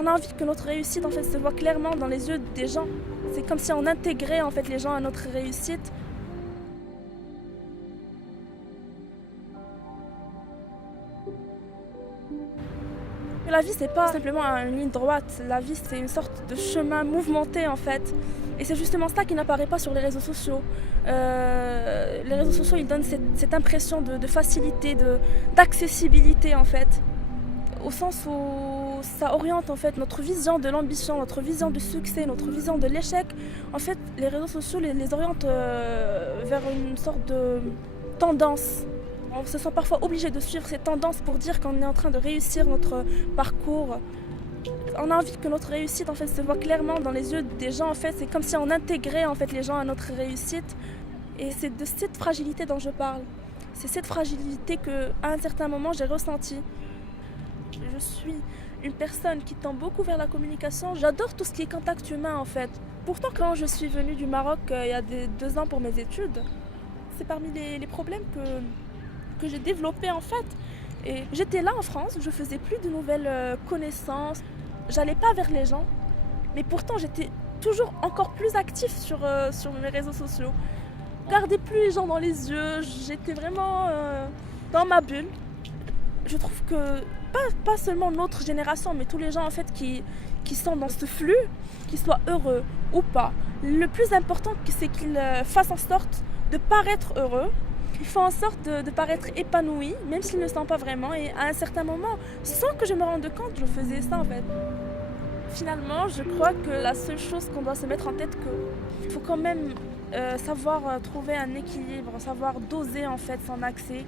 On a envie que notre réussite en fait se voit clairement dans les yeux des gens. C'est comme si on intégrait en fait les gens à notre réussite. Et la vie c'est pas simplement une ligne droite, la vie c'est une sorte de chemin mouvementé en fait. Et c'est justement ça qui n'apparaît pas sur les réseaux sociaux. Les réseaux sociaux ils donnent cette impression de facilité, d'accessibilité en fait. Au sens où ça oriente en fait notre vision de l'ambition, notre vision du succès, notre vision de l'échec. En fait, les réseaux sociaux les orientent vers une sorte de tendance. On se sent parfois obligé de suivre ces tendances pour dire qu'on est en train de réussir notre parcours. On a envie que notre réussite en fait se voit clairement dans les yeux des gens. En fait, c'est comme si on intégrait en fait les gens à notre réussite. Et c'est de cette fragilité dont je parle. C'est cette fragilité que, à un certain moment, j'ai ressentie. Je suis une personne qui tend beaucoup vers la communication. J'adore tout ce qui est contact humain en fait. Pourtant, quand je suis venue du Maroc il y a 2 ans pour mes études, c'est parmi les problèmes que j'ai développés en fait. Et j'étais là en France, je faisais plus de nouvelles connaissances, j'allais pas vers les gens, mais pourtant j'étais toujours encore plus active sur mes réseaux sociaux. Je regardais plus les gens dans les yeux, j'étais vraiment dans ma bulle. Je trouve que pas seulement notre génération, mais tous les gens en fait qui sont dans ce flux, qu'ils soient heureux ou pas, le plus important c'est qu'ils fassent en sorte de paraître heureux. Ils font en sorte de paraître épanouis, même s'ils ne le sont pas vraiment. Et à un certain moment, sans que je me rende compte, je faisais ça en fait. Finalement, je crois que la seule chose qu'on doit se mettre en tête, qu'il faut quand même savoir trouver un équilibre, savoir doser en fait son accès.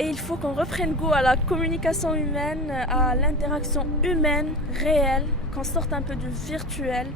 Et il faut qu'on reprenne goût à la communication humaine, à l'interaction humaine, réelle, qu'on sorte un peu du virtuel.